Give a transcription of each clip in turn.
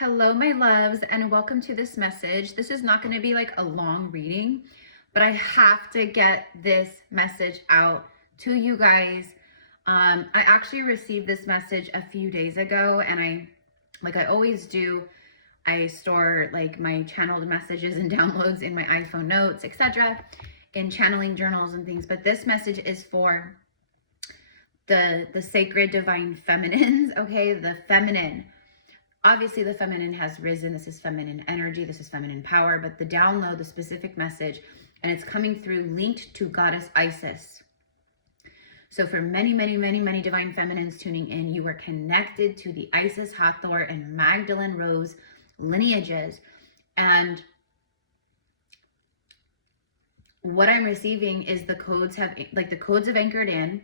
Hello, my loves, and welcome to this message. This is not going to be like a long reading, but I have to get this message out to you guys. I actually received this message a few days ago, and like I always do, I store like my channeled messages and downloads in my iPhone notes, etc., in channeling journals and things. But this message is for the sacred divine feminines, okay? The feminine. Obviously, the feminine has risen. This is feminine energy. This is feminine power. But the download, the specific message, and it's coming through linked to Goddess Isis. So for many, many, many, many divine feminines tuning in, you are connected to the Isis, Hathor, and Magdalene Rose lineages. And what I'm receiving is the codes have anchored in,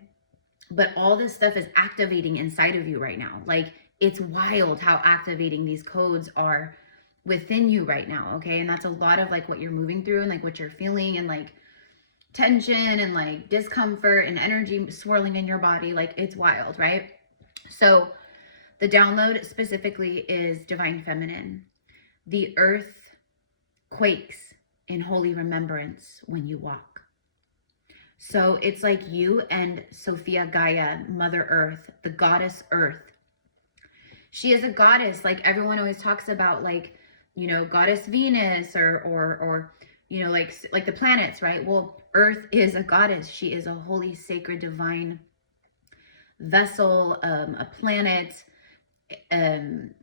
but all this stuff is activating inside of you right now. Like, it's wild how activating these codes are within you right now, okay? And that's a lot of like what you're moving through and like what you're feeling and like tension and like discomfort and energy swirling in your body. Like, it's wild, right? So the download specifically is divine feminine. The earth quakes in holy remembrance when you walk. So it's like you and Sophia Gaia, Mother Earth, the goddess Earth. She is a goddess, like everyone always talks about, like, you know, goddess Venus or you know, like the planets, right? Well, Earth is a goddess. She is a holy, sacred, divine vessel, a planet, an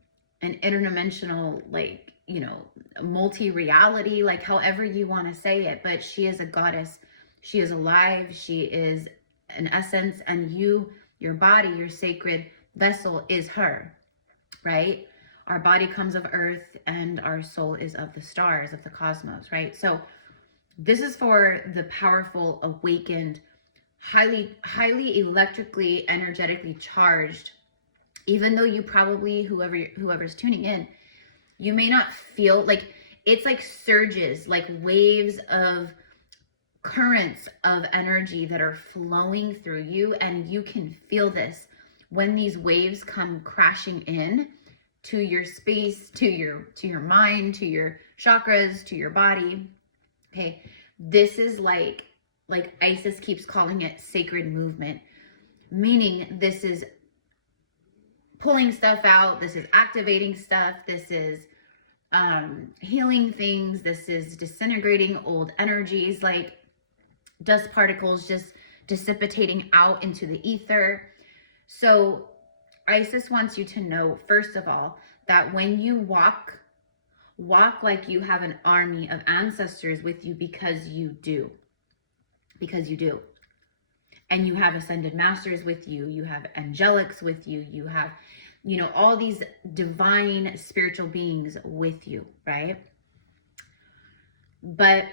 interdimensional, like, you know, multi-reality, like however you want to say it. But she is a goddess. She is alive. She is an essence, and you, your body, your sacred vessel is her. Right? Our body comes of earth and our soul is of the stars, of the cosmos, right? So this is for the powerful, awakened, highly electrically, energetically charged. Even though you probably, whoever's tuning in, you may not feel like it's like surges, like waves of currents of energy that are flowing through you, and you can feel this when these waves come crashing in to your space, to your mind, to your chakras, to your body. Okay, this is like Isis keeps calling it sacred movement, meaning this is pulling stuff out, this is activating stuff, this is healing things, this is disintegrating old energies, like dust particles just dissipating out into the ether. So Isis wants you to know, first of all, that when you walk like you have an army of ancestors with you, because you do. And you have ascended masters with you, you have angelics with you, you have, you know, all these divine spiritual beings with you, right? But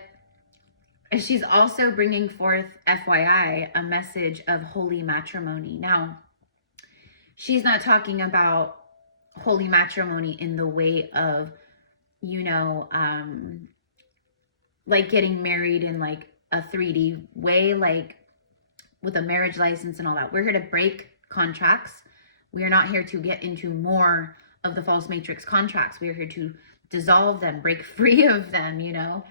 she's also bringing forth, FYI, a message of holy matrimony. Now, she's not talking about holy matrimony in the way of, you know, like getting married in like a 3D way, like with a marriage license and all that. We're here to break contracts. We are not here to get into more of the false matrix contracts. We are here to dissolve them, break free of them, you know.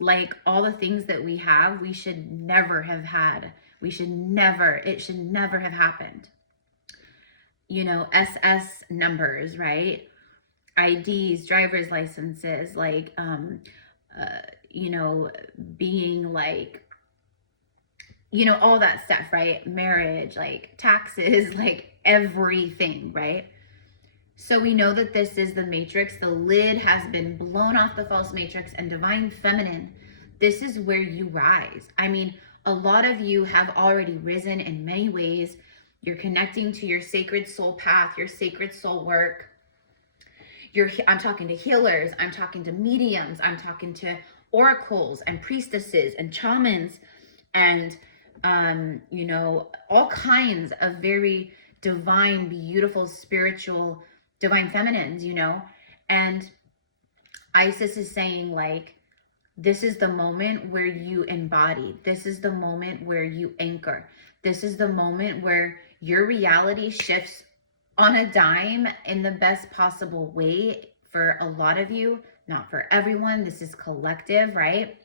Like all the things that we have, we should never have had. It should never have happened. You know, SS numbers, right? IDs, driver's licenses, like, you know, being like, you know, all that stuff, right? Marriage, like taxes, like everything, right? So we know that this is the matrix. The lid has been blown off the false matrix, and divine feminine, this is where you rise. I mean, a lot of you have already risen in many ways. You're connecting to your sacred soul path, your sacred soul work. I'm talking to healers, I'm talking to mediums, I'm talking to oracles and priestesses and shamans and, you know, all kinds of very divine, beautiful, spiritual, divine feminines, you know. And Isis is saying, like, this is the moment where you embody. This is the moment where you anchor. This is the moment where your reality shifts on a dime in the best possible way for a lot of you, not for everyone. This is collective, right?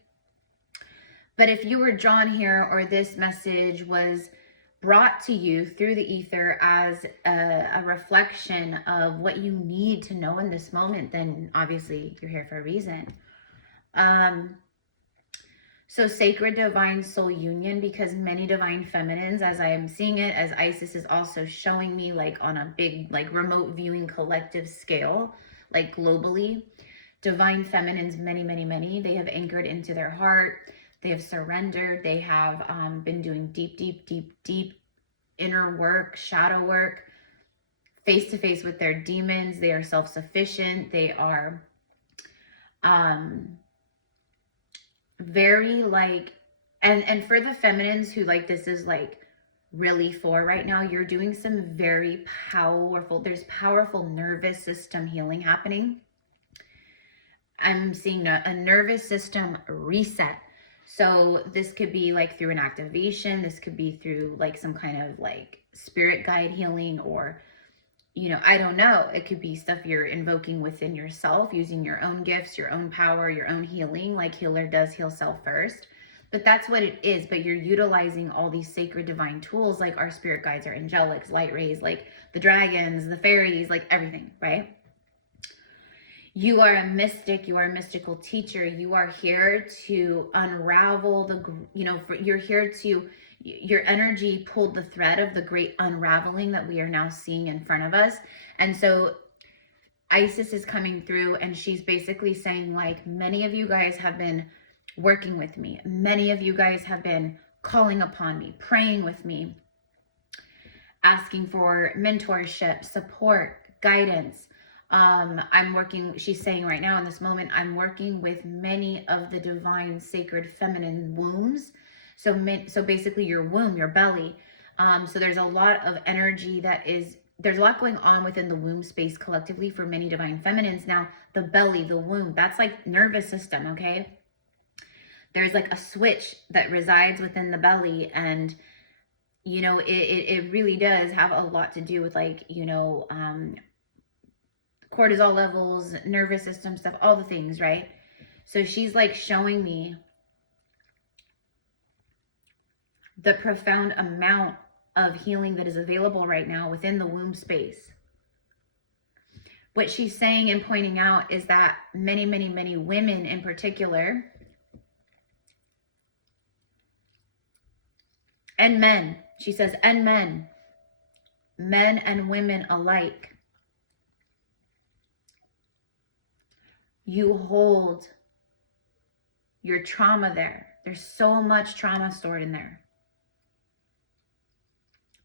But if you were drawn here, or this message was brought to you through the ether as a reflection of what you need to know in this moment, then obviously you're here for a reason. So sacred divine soul union, because many divine feminines, as I am seeing it, as Isis is also showing me, like on a big, like remote viewing collective scale, like globally, divine feminines, many, they have anchored into their heart. They have surrendered. They have been doing deep inner work, shadow work, face to face with their demons. They are self-sufficient. They are very like, and for the feminines who like this is like really for right now, you're doing some very powerful, there's powerful nervous system healing happening. I'm seeing a nervous system reset. So this could be like through an activation. This could be through like some kind of like spirit guide healing, or, you know, I don't know. It could be stuff you're invoking within yourself, using your own gifts, your own power, your own healing, like healer does heal self first. But that's what it is. But you're utilizing all these sacred divine tools, like our spirit guides, our angelics, light rays, like the dragons, the fairies, like everything, right? You are a mystic. You are a mystical teacher. You are here to unravel the, you know, you're here to, your energy pulled the thread of the great unraveling that we are now seeing in front of us. And so Isis is coming through, and she's basically saying, like, many of you guys have been working with me. Many of you guys have been calling upon me, praying with me, asking for mentorship, support, guidance. I'm working, she's saying right now in this moment, I'm working with many of the divine sacred feminine wombs. So basically your womb, your belly. So there's a lot of energy there's a lot going on within the womb space collectively for many divine feminines. Now, the belly, the womb, that's like nervous system, okay? There's like a switch that resides within the belly, and you know, it really does have a lot to do with, like, you know, cortisol levels, nervous system stuff, all the things, right? So she's like showing me the profound amount of healing that is available right now within the womb space. What she's saying and pointing out is that many women in particular, and men, she says, and men and women alike, you hold your trauma there. There's so much trauma stored in there.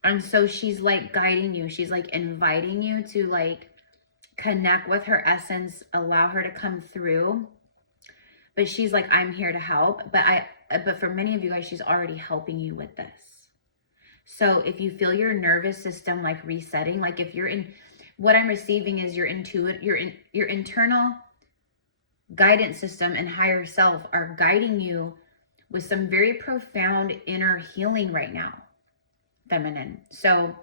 And so she's like guiding you. She's like inviting you to like connect with her essence, allow her to come through. But she's like, I'm here to help. But for many of you guys, she's already helping you with this. So if you feel your nervous system like resetting, like if you're in, what I'm receiving is your internal guidance system and higher self are guiding you with some very profound inner healing right now, feminine. So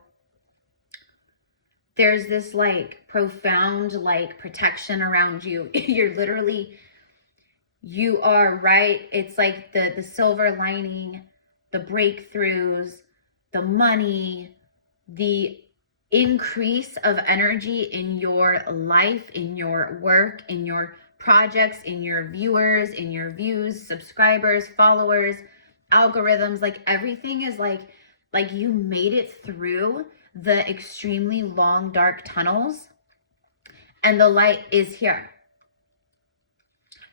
there's this like profound like protection around you. You're literally, you are right. It's like the silver lining, the breakthroughs, the money, the increase of energy in your life, in your work, in your projects, in your viewers, in your views, subscribers, followers, algorithms, like everything is like you made it through the extremely long dark tunnels and the light is here.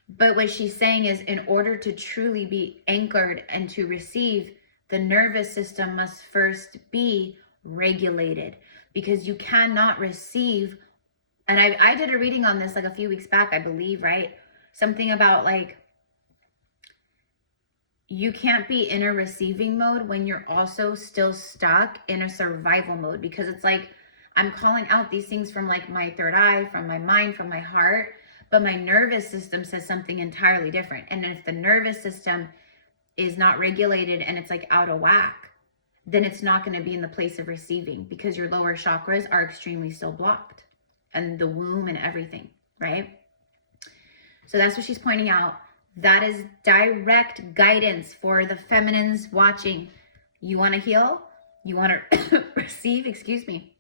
But what she's saying is, in order to truly be anchored and to receive, the nervous system must first be regulated, because you cannot receive. And I did a reading on this like a few weeks back, I believe, right? Something about like, you can't be in a receiving mode when you're also still stuck in a survival mode, because it's like, I'm calling out these things from like my third eye, from my mind, from my heart, but my nervous system says something entirely different. And if the nervous system is not regulated and it's like out of whack, then it's not going to be in the place of receiving, because your lower chakras are extremely still blocked, and the womb and everything, right? So that's what she's pointing out. That is direct guidance for the feminines watching. You want to heal? You want to receive? Excuse me.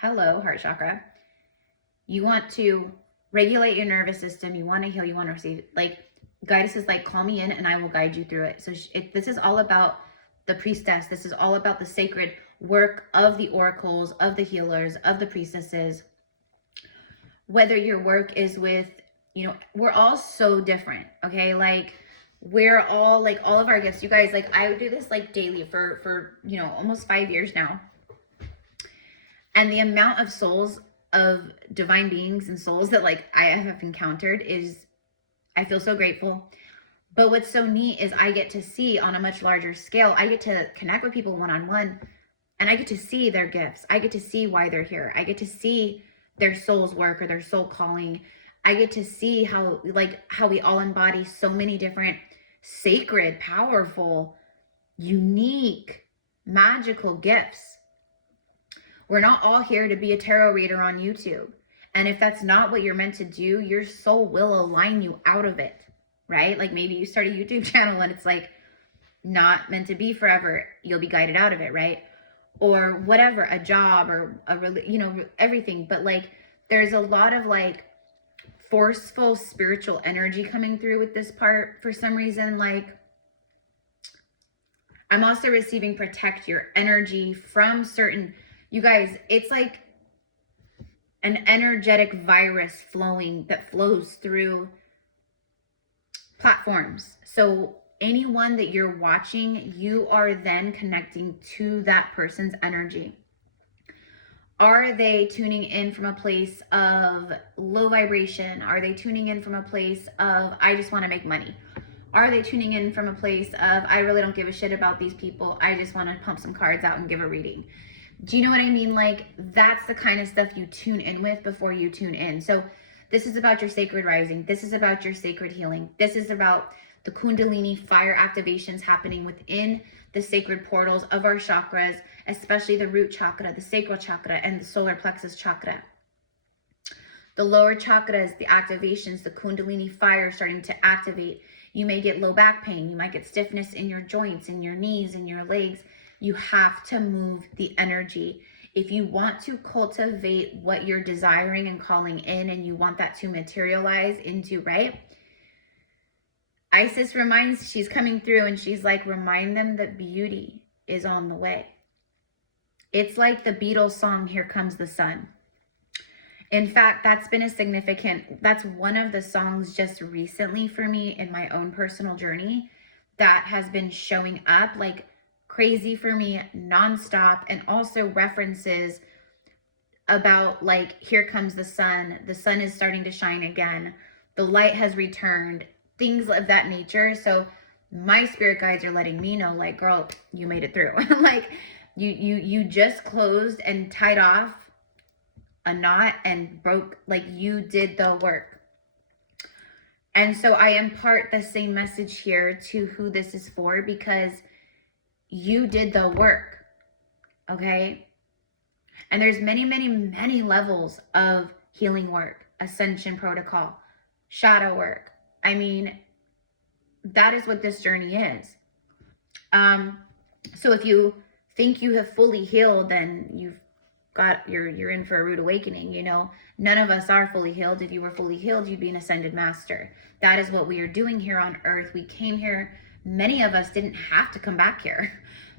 Hello, heart chakra. You want to regulate your nervous system. You want to heal. You want to receive. Like, guidance is like, call me in and I will guide you through it. So this is all about the priestess. This is all about the sacred work of the oracles, of the healers, of the priestesses. Whether your work is with, you know, we're all so different, okay? Like, we're all, like, all of our gifts. You guys, like, I do this, like, daily for you know, almost 5 years now. And the amount of souls, of divine beings and souls that, like, I have encountered is, I feel so grateful. But what's so neat is I get to see on a much larger scale. I get to connect with people one-on-one, and I get to see their gifts. I get to see why they're here. I get to see their soul's work or their soul calling. I get to see how we all embody so many different sacred, powerful, unique, magical gifts. We're not all here to be a tarot reader on YouTube. And if that's not what you're meant to do, your soul will align you out of it, right? Like, maybe you start a YouTube channel and it's like not meant to be forever. You'll be guided out of it, right? Or whatever, a job or you know, everything. But like, there's a lot of like forceful spiritual energy coming through with this part for some reason. Like, I'm also receiving protect your energy from certain, you guys, it's like an energetic virus that flows through platforms. So anyone that you're watching, you are then connecting to that person's energy. Are they tuning in from a place of low vibration? Are they tuning in from a place of, I just want to make money? Are they tuning in from a place of, I really don't give a shit about these people, I just want to pump some cards out and give a reading? Do you know what I mean? Like, that's the kind of stuff you tune in with before you tune in. So this is about your sacred rising. This is about your sacred healing. This is about the Kundalini fire activations happening within the sacred portals of our chakras, especially the root chakra, the sacral chakra, and the solar plexus chakra. The lower chakras, the activations, the Kundalini fire starting to activate. You may get low back pain. You might get stiffness in your joints, in your knees, in your legs. You have to move the energy. If you want to cultivate what you're desiring and calling in, and you want that to materialize into, right? Isis reminds, she's coming through and she's like, remind them that beauty is on the way. It's like the Beatles song, Here Comes the Sun. In fact, that's one of the songs just recently for me in my own personal journey that has been showing up like crazy for me nonstop, and also references about like, here comes the sun is starting to shine again, the light has returned, things of that nature. So my spirit guides are letting me know, like, girl, you made it through. Like, you just closed and tied off a knot and broke, like, you did the work. And so I impart the same message here to who this is for, because you did the work, okay? And there's many, many, many levels of healing work, ascension protocol, shadow work. I mean, that is what this journey is. So if you think you have fully healed, then you're in for a rude awakening. You know, none of us are fully healed. If you were fully healed, you'd be an ascended master. That is what we are doing here on earth. We came here. Many of us didn't have to come back here.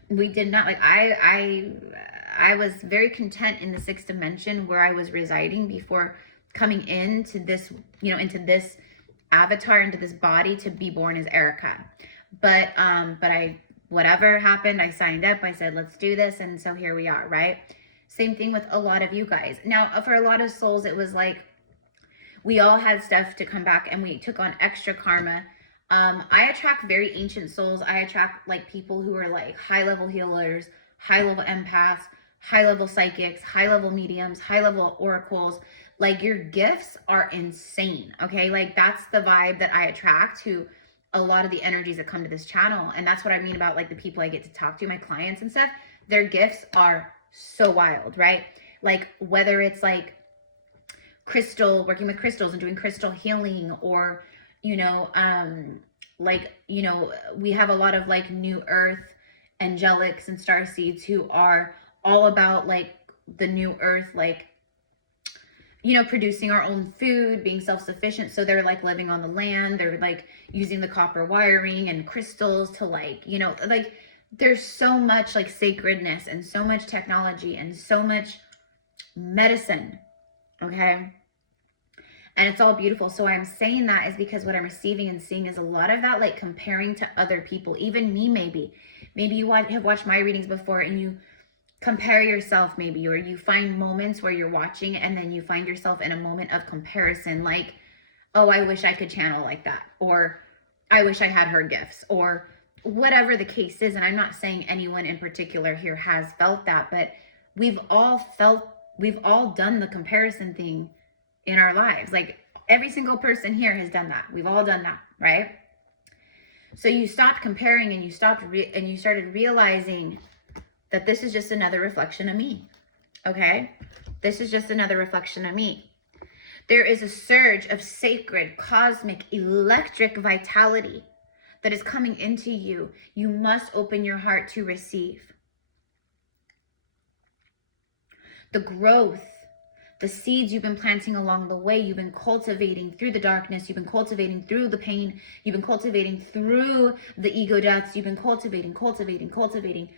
We did not. Like, I was very content in the 6th dimension where I was residing before coming into this, you know, into this avatar, into this body to be born as Erica. But whatever happened, I signed up. I said, let's do this. And so here we are, right? Same thing with a lot of you guys. Now, for a lot of souls, it was like, we all had stuff to come back and we took on extra karma. I attract very ancient souls. I attract like people who are like high-level healers, high-level empaths, high-level psychics, high-level mediums, high-level oracles. Like, your gifts are insane, okay? Like, that's the vibe that I attract, who a lot of the energies that come to this channel. And that's what I mean about like the people I get to talk to, my clients and stuff. Their gifts are so wild, right? Like whether it's like working with crystals and doing crystal healing, or, you know, like, you know, we have a lot of like new earth angelics and star seeds who are all about like the new earth, like, you know, producing our own food, being self-sufficient. So they're like living on the land. They're like using the copper wiring and crystals to like, you know, like there's so much like sacredness and so much technology and so much medicine. Okay. And it's all beautiful. So why I'm saying that is because what I'm receiving and seeing is a lot of that, like comparing to other people, even me, maybe you have watched my readings before and you compare yourself maybe, or you find moments where you're watching and then you find yourself in a moment of comparison, like, oh, I wish I could channel like that, or I wish I had her gifts, or whatever the case is. And I'm not saying anyone in particular here has felt that, but we've all done the comparison thing in our lives. Like every single person here has done that. We've all done that, right? So you stopped comparing and you started realizing that this is just another reflection of me. Okay? This is just another reflection of me. There is a surge of sacred, cosmic, electric vitality that is coming into you. You must open your heart to receive. The growth, the seeds you've been planting along the way, you've been cultivating through the darkness, you've been cultivating through the pain, you've been cultivating through the ego deaths, you've been cultivating.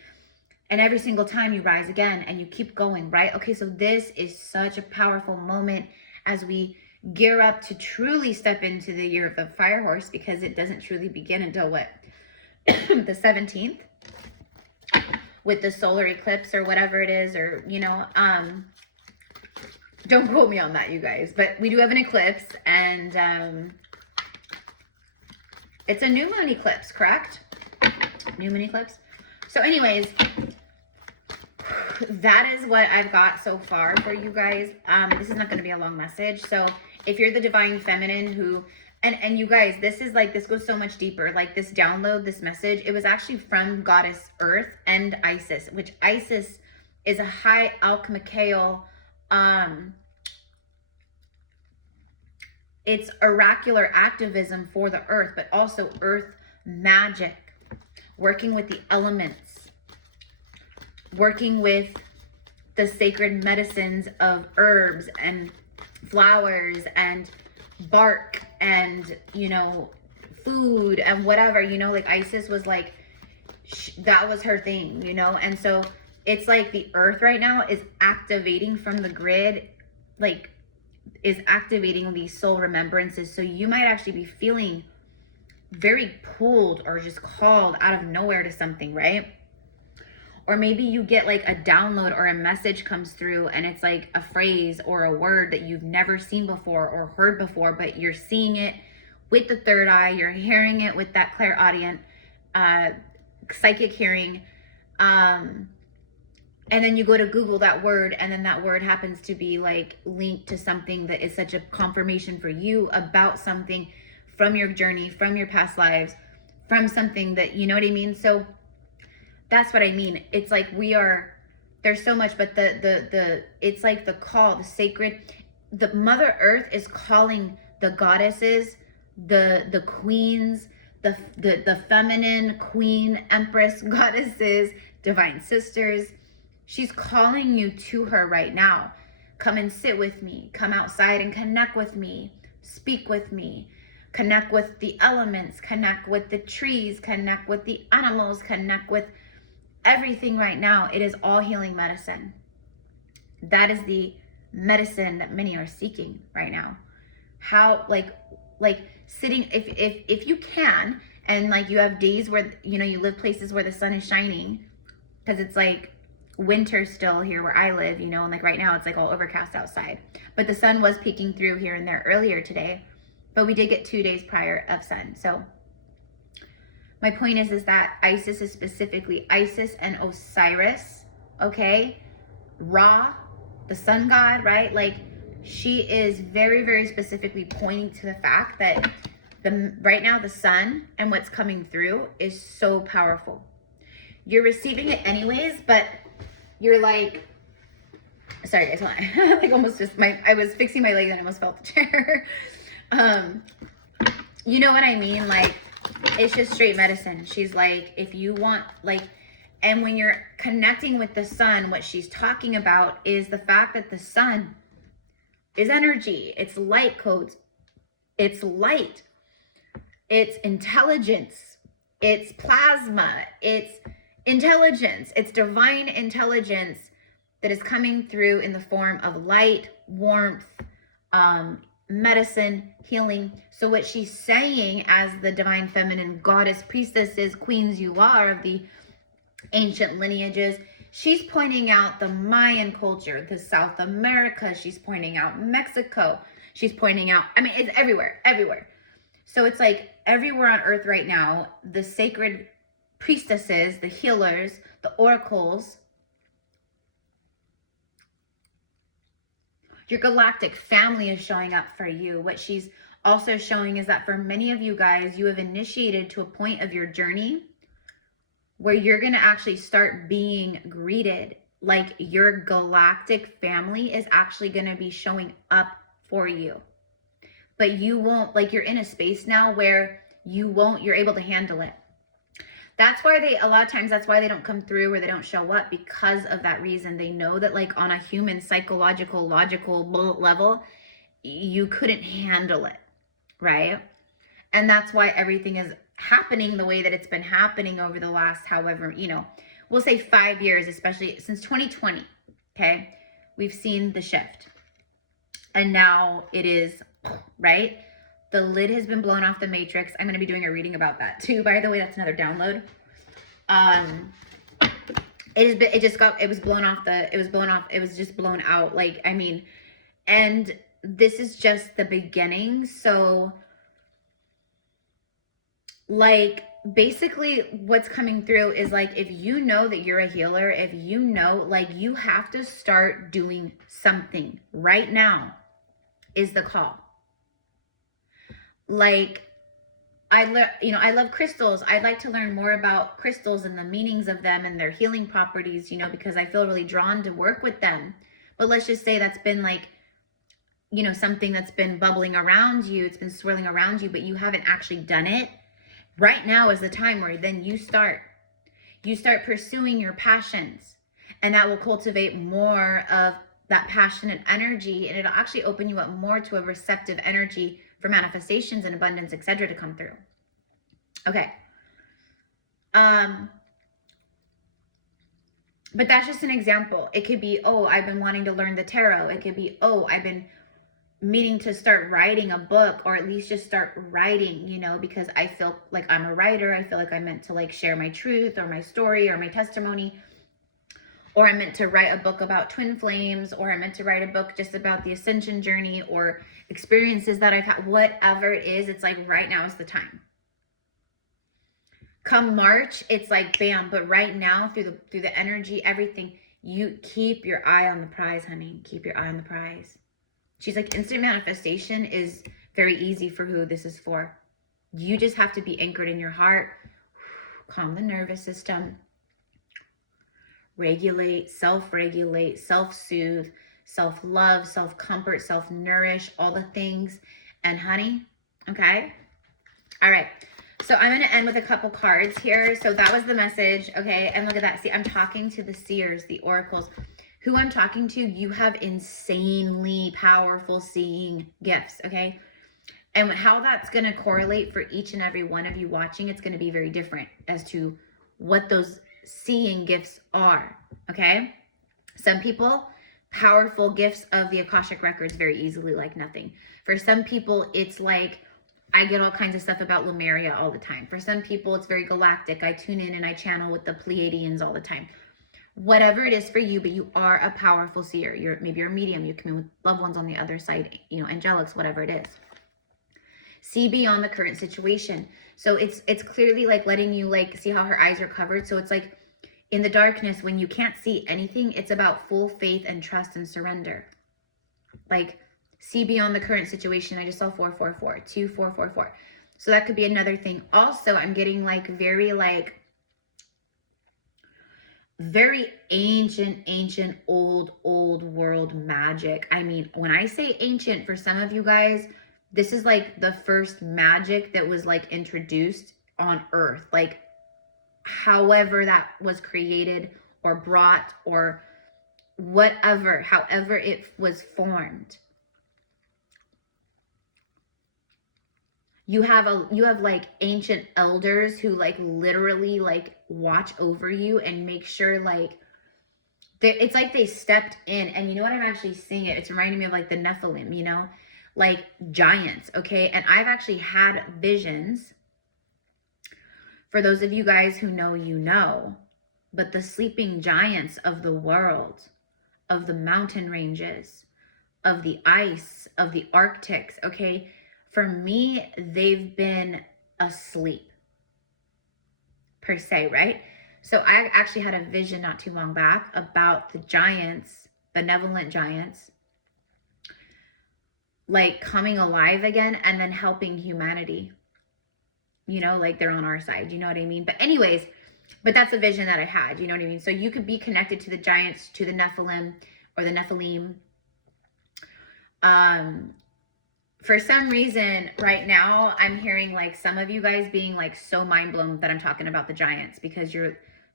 And every single time you rise again and you keep going, right? Okay, so this is such a powerful moment as we gear up to truly step into the year of the fire horse, because it doesn't truly begin until what? The 17th, with the solar eclipse or whatever it is, or, you know, don't quote me on that, you guys, but we do have an eclipse, and it's a new moon eclipse, correct? New moon eclipse. So anyways, that is what I've got so far for you guys. This is not going to be a long message. So if you're the divine feminine who, and you guys, this is like, this goes so much deeper. Like this download, this message, it was actually from Goddess Earth and Isis, which Isis is a high alchemical, it's oracular activism for the earth, but also earth magic, working with the elements, working with the sacred medicines of herbs and flowers and bark and, you know, food and whatever, you know, like Isis was like, that was her thing, you know? And so it's like the earth right now is activating from the grid, like is activating these soul remembrances. So you might actually be feeling very pulled or just called out of nowhere to something, right? Or maybe you get like a download or a message comes through and it's like a phrase or a word that you've never seen before or heard before, but you're seeing it with the third eye, you're hearing it with that clairaudient, psychic hearing, and then you go to Google that word, and then that word happens to be like linked to something that is such a confirmation for you about something from your journey, from your past lives, from something that, you know what I mean? So that's what I mean. It's like there's so much, but it's like the call, the sacred, the Mother Earth is calling the goddesses, the queens, the feminine queen, empress goddesses, divine sisters. She's calling you to her right now. Come and sit with me. Come outside and connect with me. Speak with me. Connect with the elements. Connect with the trees. Connect with the animals. Connect with everything right now. It is all healing medicine. That is the medicine that many are seeking right now. How, like sitting, if you can, and like you have days where, you know, you live places where the sun is shining, because it's like winter still here where I live, you know, and like right now it's like all overcast outside, but the sun was peeking through here and there earlier today, but we did get 2 days prior of sun. So my point is that Isis is specifically Isis and Osiris, okay? Ra, the sun god, right? Like she is very, very specifically pointing to the fact that right now, the sun and what's coming through is so powerful. You're receiving it anyways, but you're like, sorry guys, like almost just I was fixing my leg and I almost fell off the chair. You know what I mean? Like, it's just straight medicine. She's like, if you want, like, and when you're connecting with the sun, what she's talking about is the fact that the sun is energy. It's light codes. It's light. It's intelligence. It's plasma. It's intelligence. It's divine intelligence that is coming through in the form of light, warmth, medicine, healing. So what she's saying as the divine feminine goddess, priestesses, queens you are of the ancient lineages, she's pointing out the Mayan culture, the South America, she's pointing out Mexico, she's pointing out, I mean, it's everywhere, everywhere. So it's like everywhere on earth right now, the sacred priestesses, the healers, the oracles, your galactic family is showing up for you. What she's also showing is that for many of you guys, you have initiated to a point of your journey where you're going to actually start being greeted. Like your galactic family is actually going to be showing up for you. But you won't, like you're in a space now where you're able to handle it. That's why a lot of times that's why they don't come through or they don't show up, because of that reason. They know that like on a human psychological, logical level, you couldn't handle it, right? And that's why everything is happening the way that it's been happening over the last, however, you know, we'll say 5 years, especially since 2020, okay? We've seen the shift. And now it is, right? The lid has been blown off the matrix. I'm going to be doing a reading about that too. By the way, that's another download. It was just blown out. Like, I mean, and this is just the beginning. So like, basically what's coming through is like, if you know that you're a healer, if you know, like you have to start doing something right now is the call. Like, I love crystals. I'd like to learn more about crystals and the meanings of them and their healing properties, you know, because I feel really drawn to work with them. But let's just say that's been like, you know, something that's been bubbling around you. It's been swirling around you, but you haven't actually done it. Right now is the time where then you start pursuing your passions, and that will cultivate more of that passionate energy, and it'll actually open you up more to a receptive energy for manifestations and abundance, etc. to come through. Okay. But that's just an example. It could be, oh, I've been wanting to learn the tarot. It could be, oh, I've been meaning to start writing a book, or at least just start writing, you know, because I feel like I'm a writer. I feel like I'm meant to like share my truth or my story or my testimony, or I'm meant to write a book about twin flames, or I'm meant to write a book just about the ascension journey or experiences that I've had, whatever it is. It's like right now is the time. Come March, it's like bam, but right now through the energy, everything, you keep your eye on the prize, honey. Keep your eye on the prize. She's like, instant manifestation is very easy for who this is for. You just have to be anchored in your heart, calm the nervous system, regulate, self-regulate, self-soothe, self-love, self-comfort, self-nourish, all the things. And honey, okay? All right. So I'm going to end with a couple cards here. So that was the message, okay? And look at that. See, I'm talking to the seers, the oracles. Who I'm talking to, you have insanely powerful seeing gifts, okay? And how that's going to correlate for each and every one of you watching, it's going to be very different as to what those seeing gifts are, okay? Some people, powerful gifts of the Akashic records very easily, like nothing. For some people, it's like, I get all kinds of stuff about Lemuria all the time. For some people, it's very galactic. I tune in and I channel with the Pleiadians all the time. Whatever it is for you, but you are a powerful seer. Maybe you're a medium. You come in with loved ones on the other side, you know, angelics, whatever it is. See beyond the current situation. So it's clearly like letting you like see how her eyes are covered. So it's like in the darkness when you can't see anything, it's about full faith and trust and surrender. Like see beyond the current situation. I just saw 444, 2444. So that could be another thing. Also, I'm getting like very ancient, old world magic. I mean, when I say ancient, for some of you guys, this is like the first magic that was like introduced on earth. Like, however that was created or brought or whatever, however it was formed. You have like ancient elders who like literally like watch over you and make sure like it's like they stepped in. And you know what, I'm actually seeing it. It's reminding me of like the Nephilim, you know, like giants. Okay. And I've actually had visions. For those of you guys who know, you know, but the sleeping giants of the world, of the mountain ranges, of the ice, of the Arctics. Okay. For me, they've been asleep, per se, right? So I actually had a vision not too long back about the giants, benevolent giants, like coming alive again and then helping humanity. You know, like they're on our side, you know what I mean? But anyways, but that's a vision that I had, you know what I mean? So you could be connected to the giants, to the Nephilim or the Nephilim. For some reason right now, I'm hearing like some of you guys being like so mind blown that I'm talking about the giants, because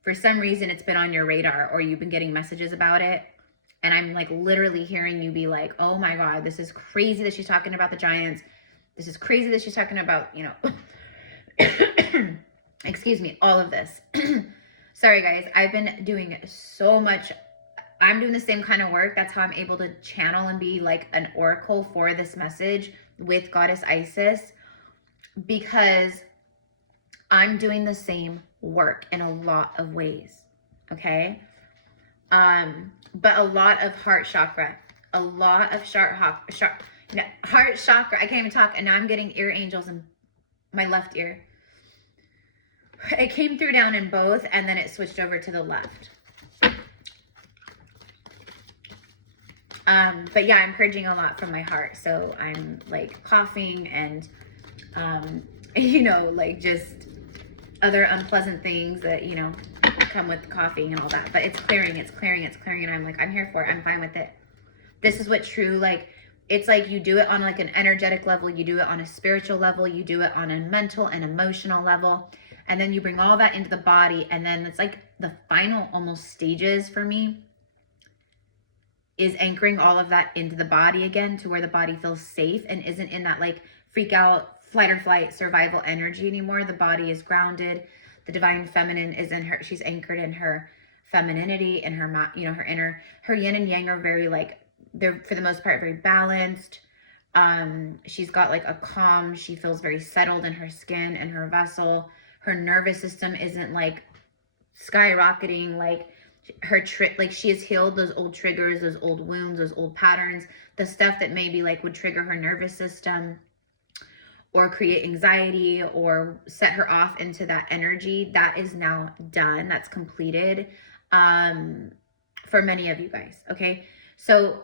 for some reason it's been on your radar or you've been getting messages about it. And I'm like literally hearing you be like, oh my God, this is crazy that she's talking about the giants. This is crazy that she's talking about, you know, excuse me, all of this. Sorry guys, I've been doing so much. I'm doing the same kind of work. That's how I'm able to channel and be like an oracle for this message with Goddess Isis, because I'm doing the same work in a lot of ways. Okay. But a lot of heart chakra, a lot of heart chakra. I can't even talk. And now I'm getting ear angels in my left ear. It came through down in both, and then it switched over to the left. But yeah, I'm purging a lot from my heart. So I'm like coughing and, you know, like just other unpleasant things that, you know, come with coughing and all that. But it's clearing. And I'm like, I'm here for it. I'm fine with it. This is what true, like, it's like you do it on like an energetic level. You do it on a spiritual level. You do it on a mental and emotional level. And then you bring all that into the body. And then it's like the final almost stages for me is anchoring all of that into the body again, to where the body feels safe and isn't in that like freak out, flight or flight, survival energy anymore. The body is grounded. The divine feminine is in her. She's anchored in her femininity and her, you know, her inner, her yin and yang are very like, they're for the most part very balanced. She's got like a calm. She feels very settled in her skin and her vessel. Her nervous system isn't like skyrocketing, like her like she has healed those old triggers, those old wounds, those old patterns, the stuff that maybe like would trigger her nervous system or create anxiety or set her off into that energy. That is now done. That's completed for many of you guys. Okay. So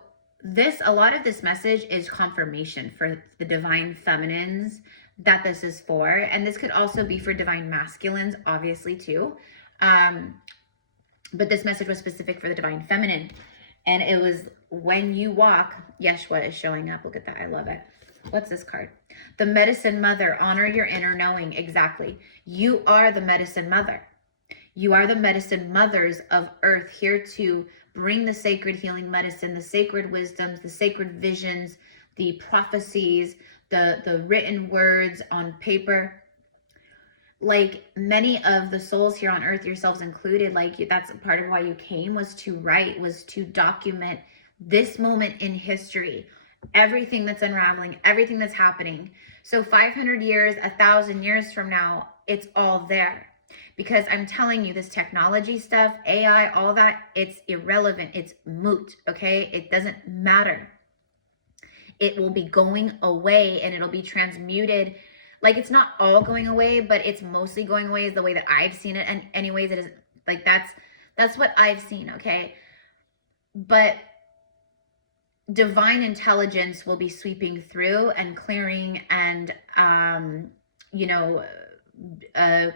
a lot of this message is confirmation for the divine feminines that this is for. And this could also be for divine masculines, obviously too. But this message was specific for the divine feminine. And it was when you walk, Yeshua is showing up. Look at that. I love it. What's this card? The medicine mother. Honor your inner knowing. Exactly. You are the medicine mother. You are the medicine mothers of earth, here to bring the sacred healing medicine, the sacred wisdoms, the sacred visions, the prophecies, the written words on paper. Like many of the souls here on earth, yourselves included, like that's part of why you came, was to write, was to document this moment in history, everything that's unraveling, everything that's happening. So 500 years, 1,000 years from now, it's all there. Because I'm telling you, this technology stuff, AI, all that, it's irrelevant. It's moot, okay? It doesn't matter. It will be going away and it'll be transmuted. Like, it's not all going away, but it's mostly going away, is the way that I've seen it. And anyways, it is like, that's what I've seen. Okay. But divine intelligence will be sweeping through and clearing and, you know,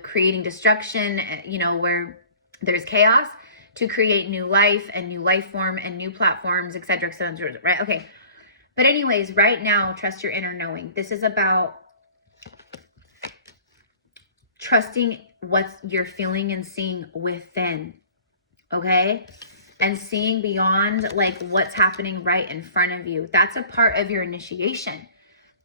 creating destruction, you know, where there's chaos, to create new life and new life form and new platforms, etc., etc., right? Okay. But anyways, right now, trust your inner knowing. This is about trusting what you're feeling and seeing within, okay? And seeing beyond like what's happening right in front of you. That's a part of your initiation,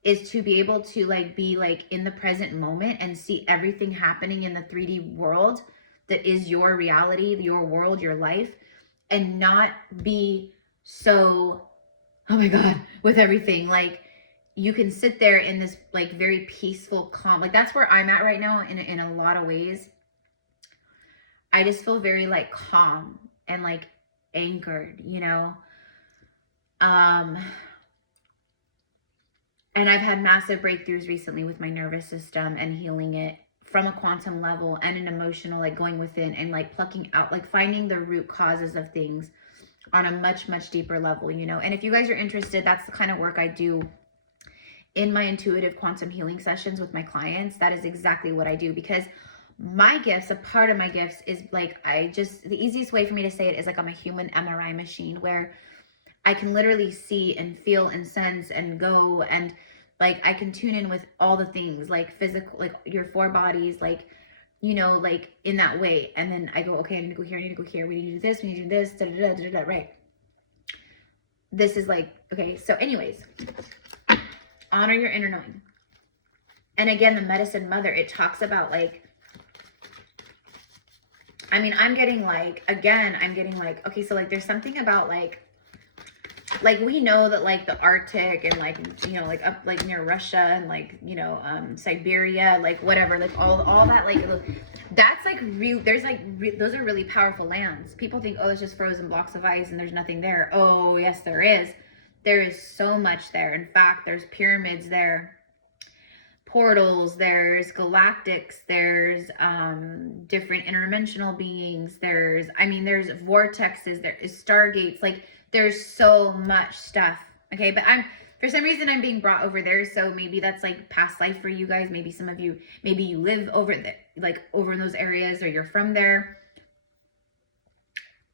is to be able to like be like in the present moment and see everything happening in the 3D world that is your reality, your world, your life, and not be so, oh my God, with everything. Like, you can sit there in this like very peaceful, calm, like that's where I'm at right now in a lot of ways. I just feel very like calm and like anchored, you know? And I've had massive breakthroughs recently with my nervous system and healing it from a quantum level and an emotional, like going within and like plucking out, like finding the root causes of things on a much, much deeper level, you know? And if you guys are interested, that's the kind of work I do in my intuitive quantum healing sessions with my clients. That is exactly what I do, because my gifts, a part of my gifts is like, the easiest way for me to say it is like I'm a human MRI machine, where I can literally see and feel and sense and go, and like I can tune in with all the things, like physical, like your 4 bodies, like, you know, like in that way. And then I go, okay, I need to go here, I need to go here, we need to do this, we need to do this, da da da da da, right? This is like, okay, so anyways, honor your inner knowing. And again, the medicine mother, it talks about like, I mean, I'm getting like, okay, so like there's something about like we know that like the Arctic and like, you know, like up like near Russia and like, you know, Siberia, like whatever, like all that, like that's like real, there's like those are really powerful lands. People think, oh, it's just frozen blocks of ice and there's nothing there. Oh yes, there is. There is so much there. In fact, there's pyramids there, portals, there's galactics, there's different interdimensional beings, there's vortexes, there is stargates, like there's so much stuff. Okay, but for some reason I'm being brought over there, so maybe that's like past life for you guys. Maybe some of you, maybe you live over there, like over in those areas, or you're from there,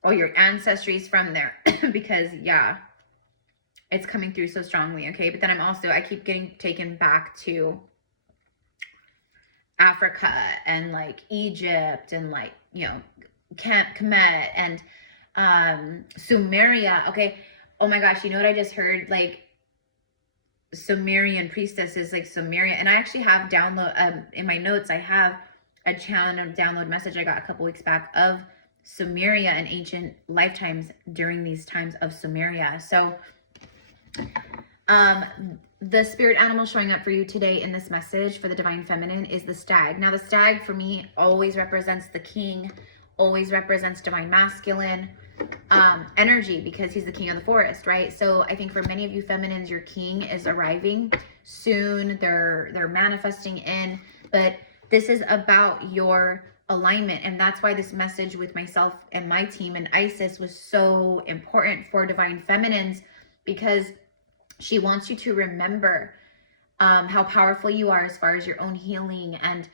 or your ancestry's from there. Because yeah, it's coming through so strongly. Okay, but then I keep getting taken back to Africa and like Egypt and like, you know, Kemet and Sumeria. Okay, oh my gosh, you know what I just heard? Like Sumerian priestess is like Sumeria. And I actually have in my notes, I have a download message I got a couple weeks back of Sumeria and ancient lifetimes during these times of Sumeria. So the spirit animal showing up for you today in this message for the divine feminine is the stag. Now the stag for me always represents the king, always represents divine masculine energy, because he's the king of the forest, right? So I think for many of you feminines, your king is arriving soon. They're manifesting in, but this is about your alignment. And that's why this message with myself and my team and Isis was so important for divine feminines, because she wants you to remember how powerful you are as far as your own healing and,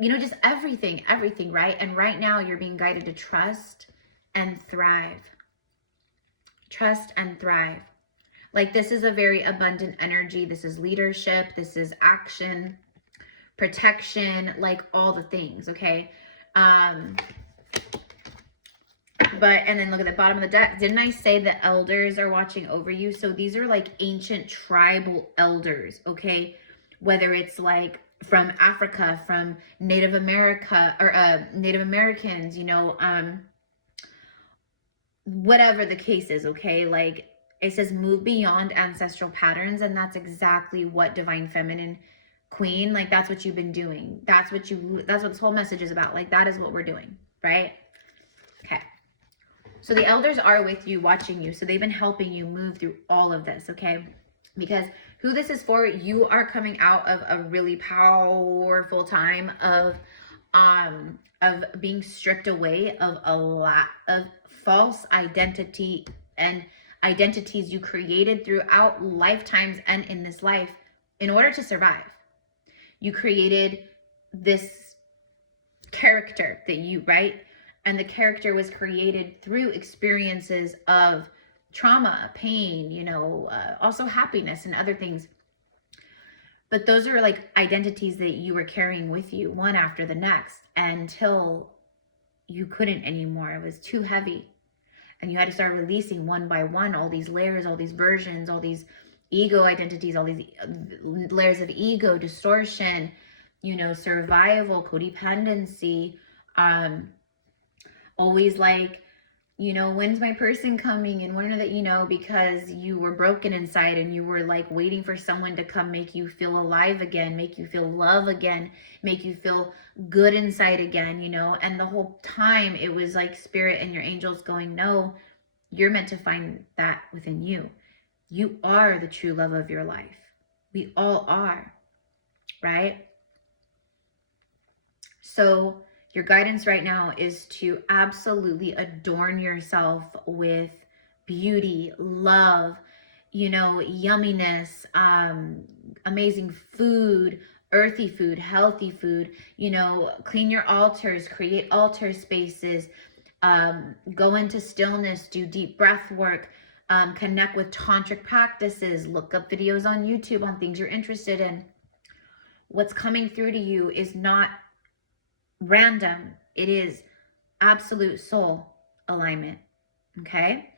you know, just everything, right? And right now you're being guided to trust and thrive. Trust and thrive. Like this is a very abundant energy. This is leadership. This is action, protection, like all the things, okay? And then look at the bottom of the deck. Didn't I say the elders are watching over you? So these are like ancient tribal elders, okay? Whether it's like from Africa, from Native America, or Native Americans, you know, whatever the case is, okay? Like it says move beyond ancestral patterns, and that's exactly what divine feminine queen, like that's what you've been doing. That's what this whole message is about. Like that is what we're doing, right? Okay. So the elders are with you, watching you. So they've been helping you move through all of this, okay? Because who this is for, you are coming out of a really powerful time of being stripped away of a lot of false identity and identities you created throughout lifetimes and in this life in order to survive. You created this character that you, right? And the character was created through experiences of trauma, pain, you know, also happiness and other things. But those are like identities that you were carrying with you, one after the next, until you couldn't anymore. It was too heavy. And you had to start releasing one by one all these layers, all these versions, all these ego identities, all these layers of ego, distortion, you know, survival, codependency, always like, you know, when's my person coming? And when are that, you know, because you were broken inside and you were like waiting for someone to come make you feel alive again, make you feel love again, make you feel good inside again, you know. And the whole time it was like spirit and your angels going, no, you're meant to find that within you. You are the true love of your life. We all are, right? So your guidance right now is to absolutely adorn yourself with beauty, love, you know, yumminess, amazing food, earthy food, healthy food, you know, clean your altars, create altar spaces, go into stillness, do deep breath work, connect with tantric practices, look up videos on YouTube on things you're interested in. What's coming through to you is not random. It is absolute soul alignment. Okay.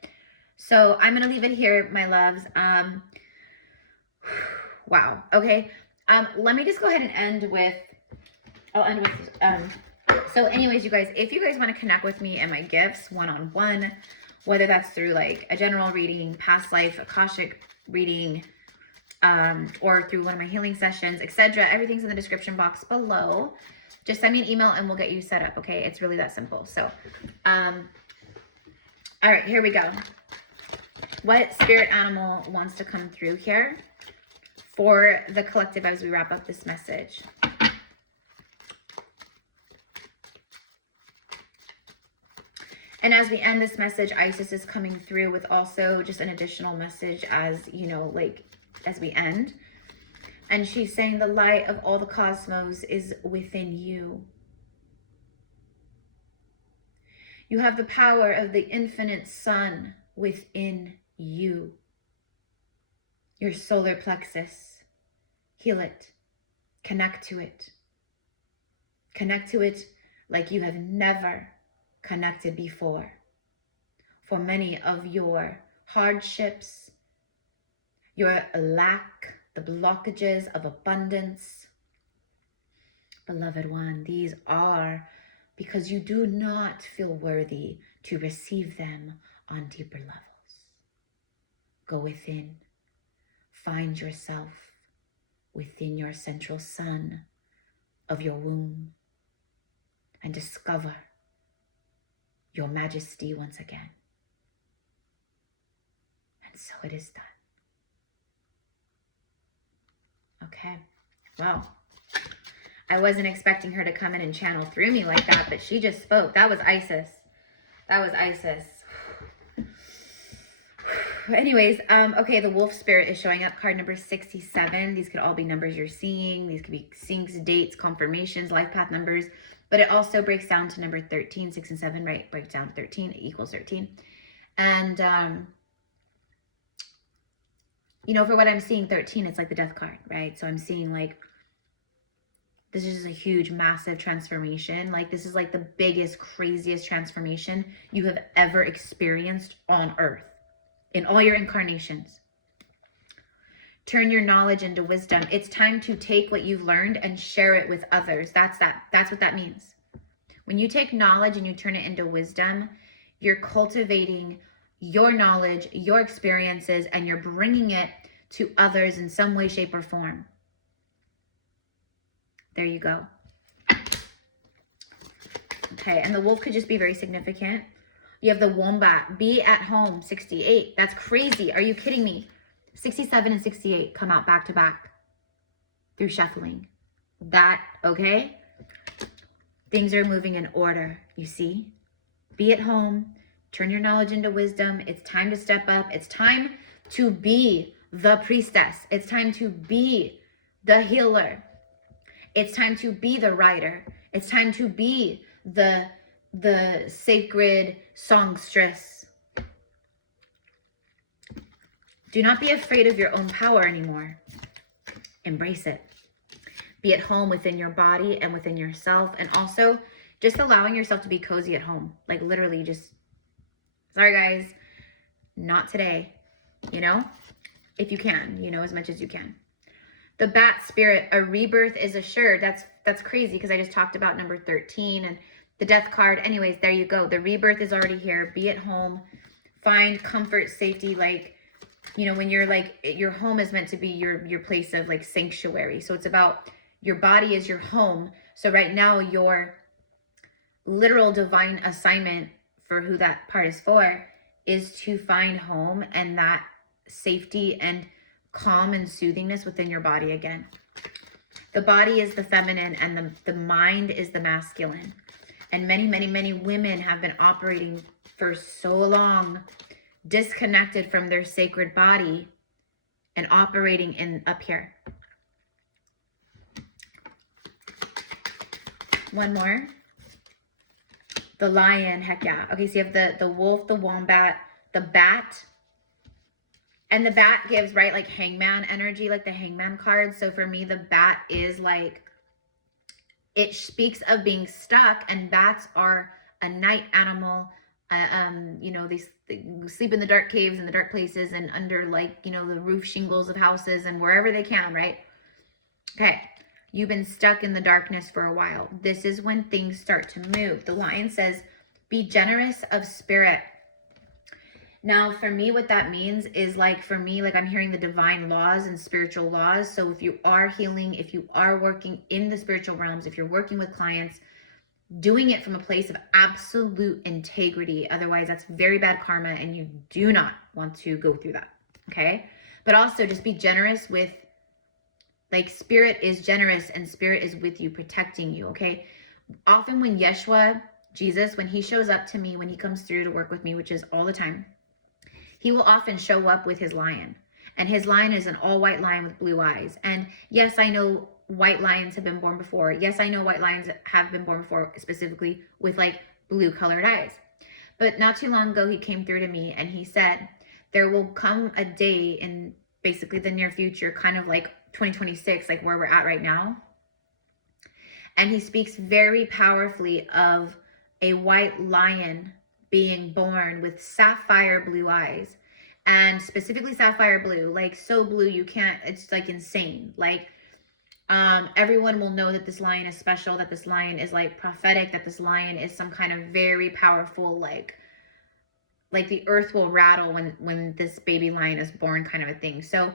So I'm going to leave it here, my loves. Wow. Okay. Let me just go ahead and end with, so anyways, you guys, if you guys want to connect with me and my gifts one-on-one, whether that's through like a general reading, past life, Akashic reading, or through one of my healing sessions, etc., everything's in the description box below. Just send me an email and we'll get you set up, okay? It's really that simple. So, all right, here we go. What spirit animal wants to come through here for the collective as we wrap up this message? And as we end this message, Isis is coming through with also just an additional message as, you know, like as we end. And she's saying the light of all the cosmos is within you. You have the power of the infinite sun within you. Your solar plexus. Heal it. Connect to it. Connect to it like you have never connected before. For many of your hardships, your lack, the blockages of abundance, beloved one, these are because you do not feel worthy to receive them on deeper levels. Go within. Find yourself within your central sun of your womb and discover your majesty once again. And so it is done. Okay, well, I wasn't expecting her to come in and channel through me like that, but she just spoke. That was Isis. That was Isis. Anyways, okay, the wolf spirit is showing up, card number 67. These could all be numbers you're seeing. These could be syncs, dates, confirmations, life path numbers, but it also breaks down to number 13, 6 and 7, right? Breaks down to 13, it equals 13. And, you know, for what I'm seeing, 13, it's like the death card, right? So I'm seeing like, this is just a huge, massive transformation. Like this is like the biggest, craziest transformation you have ever experienced on earth in all your incarnations. Turn your knowledge into wisdom. It's time to take what you've learned and share it with others. That's what that means. When you take knowledge and you turn it into wisdom, you're cultivating your knowledge, your experiences, and you're bringing it to others in some way, shape, or form. There you go. Okay, and the wolf could just be very significant. You have the wombat, be at home, 68. That's crazy. Are you kidding me? 67 and 68 come out back to back through shuffling. That, okay? Things are moving in order, you see? Be at home. Turn your knowledge into wisdom. It's time to step up. It's time to be the priestess. It's time to be the healer. It's time to be the writer. It's time to be the sacred songstress. Do not be afraid of your own power anymore. Embrace it. Be at home within your body and within yourself, and also just allowing yourself to be cozy at home. Like literally just, sorry guys, not today, you know, if you can, you know, as much as you can. The bat spirit, a rebirth is assured. That's crazy because I just talked about number 13 and the death card. Anyways, there you go. The rebirth is already here. Be at home, find comfort, safety. Like, you know, when you're like, your home is meant to be your place of like sanctuary. So it's about your body is your home. So right now your literal divine assignment for who that part is for is to find home and that safety and calm and soothingness within your body again. The body is the feminine and the mind is the masculine. And many, many, many women have been operating for so long, disconnected from their sacred body and operating in up here. One more. The lion, heck yeah. Okay, so you have the wolf, the wombat, the bat. And the bat gives, right, like hangman energy, like the hangman card. So for me, the bat is like, it speaks of being stuck, and bats are a night animal. You know, they sleep in the dark caves and the dark places and under like, you know, the roof shingles of houses and wherever they can, right? Okay. You've been stuck in the darkness for a while. This is when things start to move. The lion says, be generous of spirit. Now, for me, what that means is like, for me, like I'm hearing the divine laws and spiritual laws. So if you are healing, if you are working in the spiritual realms, if you're working with clients, doing it from a place of absolute integrity. Otherwise, that's very bad karma and you do not want to go through that. Okay. But also just be generous with, like, spirit is generous and spirit is with you, protecting you. Okay. Often when Yeshua, Jesus, when he shows up to me, when he comes through to work with me, which is all the time, he will often show up with his lion, and his lion is an all white lion with blue eyes. And yes, I know white lions have been born before. Yes, I know white lions have been born before, specifically with like blue colored eyes. But not too long ago, he came through to me and he said, there will come a day in basically the near future, kind of like 2026, like where we're at right now. And he speaks very powerfully of a white lion being born with sapphire blue eyes, and specifically sapphire blue, like so blue you can't, it's like insane. Like everyone will know that this lion is special, that this lion is like prophetic, that this lion is some kind of very powerful, like the earth will rattle when this baby lion is born, kind of a thing. So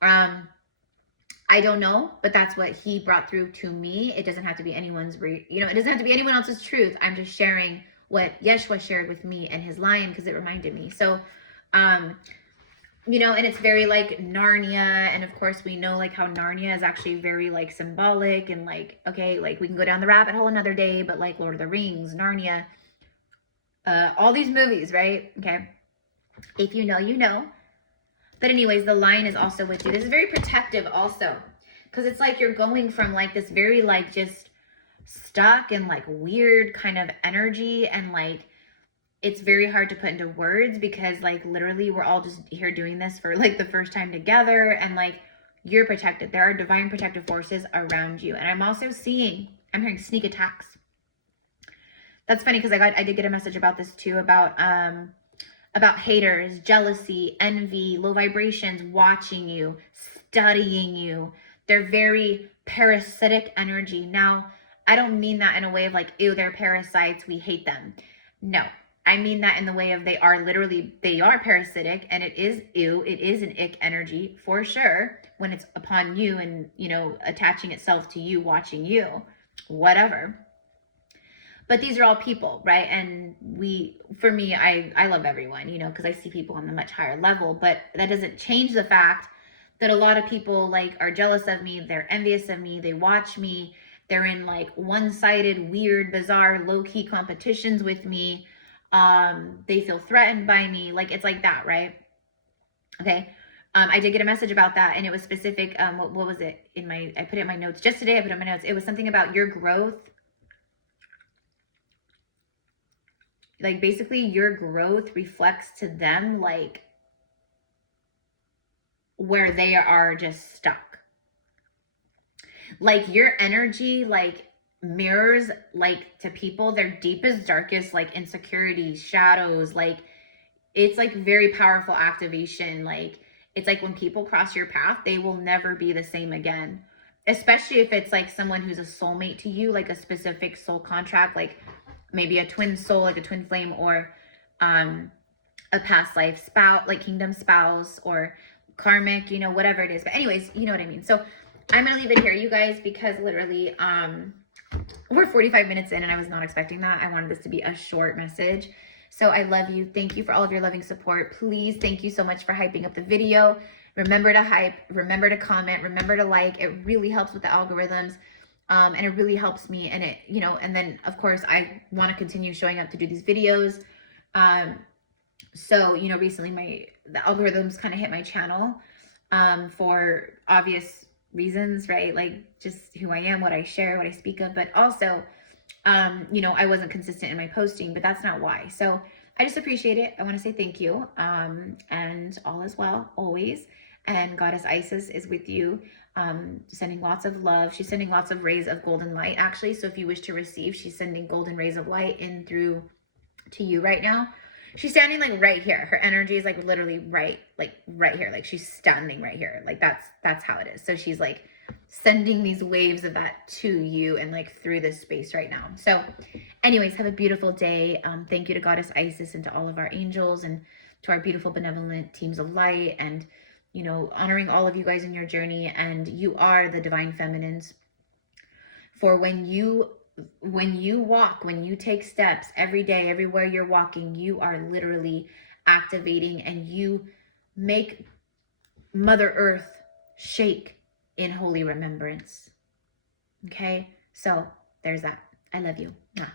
I don't know, but that's what he brought through to me. It doesn't have to be anyone's, it doesn't have to be anyone else's truth. I'm just sharing what Yeshua shared with me and his lion because it reminded me. So, and it's very like Narnia. And of course we know like how Narnia is actually very like symbolic and like, okay, like we can go down the rabbit hole another day, but like Lord of the Rings, Narnia, all these movies, right? Okay. If you know, you know. But anyways, the lion is also with you. This is very protective also, because it's like you're going from like this very like just stuck and like weird kind of energy, and like it's very hard to put into words because like literally we're all just here doing this for like the first time together, and like you're protected. There are divine protective forces around you. And I'm also I'm hearing sneak attacks. That's funny because I did get a message about this too, about haters, jealousy, envy, low vibrations watching you, studying you. They're very parasitic energy. Now, I don't mean that in a way of like, ew, they're parasites, we hate them. No, I mean that in the way of they are parasitic, and it is ew, it is an ick energy for sure when it's upon you and, attaching itself to you, watching you, whatever. But these are all people, right? And for me, I love everyone, because I see people on a much higher level, but that doesn't change the fact that a lot of people like are jealous of me, they're envious of me, they watch me, they're in like one-sided, weird, bizarre, low-key competitions with me. They feel threatened by me. Like, it's like that, right? Okay. I did get a message about that, and it was specific. What was it in my, I put it in my notes just today. I put it in my notes. It was something about your growth. Like basically your growth reflects to them like where they are just stuck. Like your energy like mirrors like to people their deepest, darkest like insecurities, shadows. Like it's like very powerful activation. Like it's like when people cross your path, they will never be the same again. Especially if it's like someone who's a soulmate to you, like a specific soul contract, like maybe a twin soul, like a twin flame, or a past life spouse, like kingdom spouse, or karmic, you know, whatever it is. But anyways, you know what I mean. So I'm gonna leave it here, you guys, because literally we're 45 minutes in and I was not expecting that. I wanted this to be a short message. So I love you. Thank you for all of your loving support. Please, thank you so much for hyping up the video. Remember to hype, remember to comment, remember to like. It really helps with the algorithms. And it really helps me. And it, you know, and then of course I want to continue showing up to do these videos. So, you know, recently the algorithms kind of hit my channel, for obvious reasons, right? Like just who I am, what I share, what I speak of, but also, you know, I wasn't consistent in my posting, but that's not why. So I just appreciate it. I want to say thank you. And all is well, always. And Goddess Isis is with you, sending lots of love. She's sending lots of rays of golden light, actually. So if you wish to receive, she's sending golden rays of light in through to you right now. She's standing like right here. Her energy is like literally right here. Like she's standing right here. Like that's how it is. So she's like sending these waves of that to you and like through this space right now. So anyways, have a beautiful day. Thank you to Goddess Isis and to all of our angels and to our beautiful benevolent teams of light, and you know, honoring all of you guys in your journey. And you are the divine feminines. For when you walk, when you take steps every day, everywhere you're walking, you are literally activating and you make Mother Earth shake in holy remembrance. Okay, so there's that. I love you. Mwah.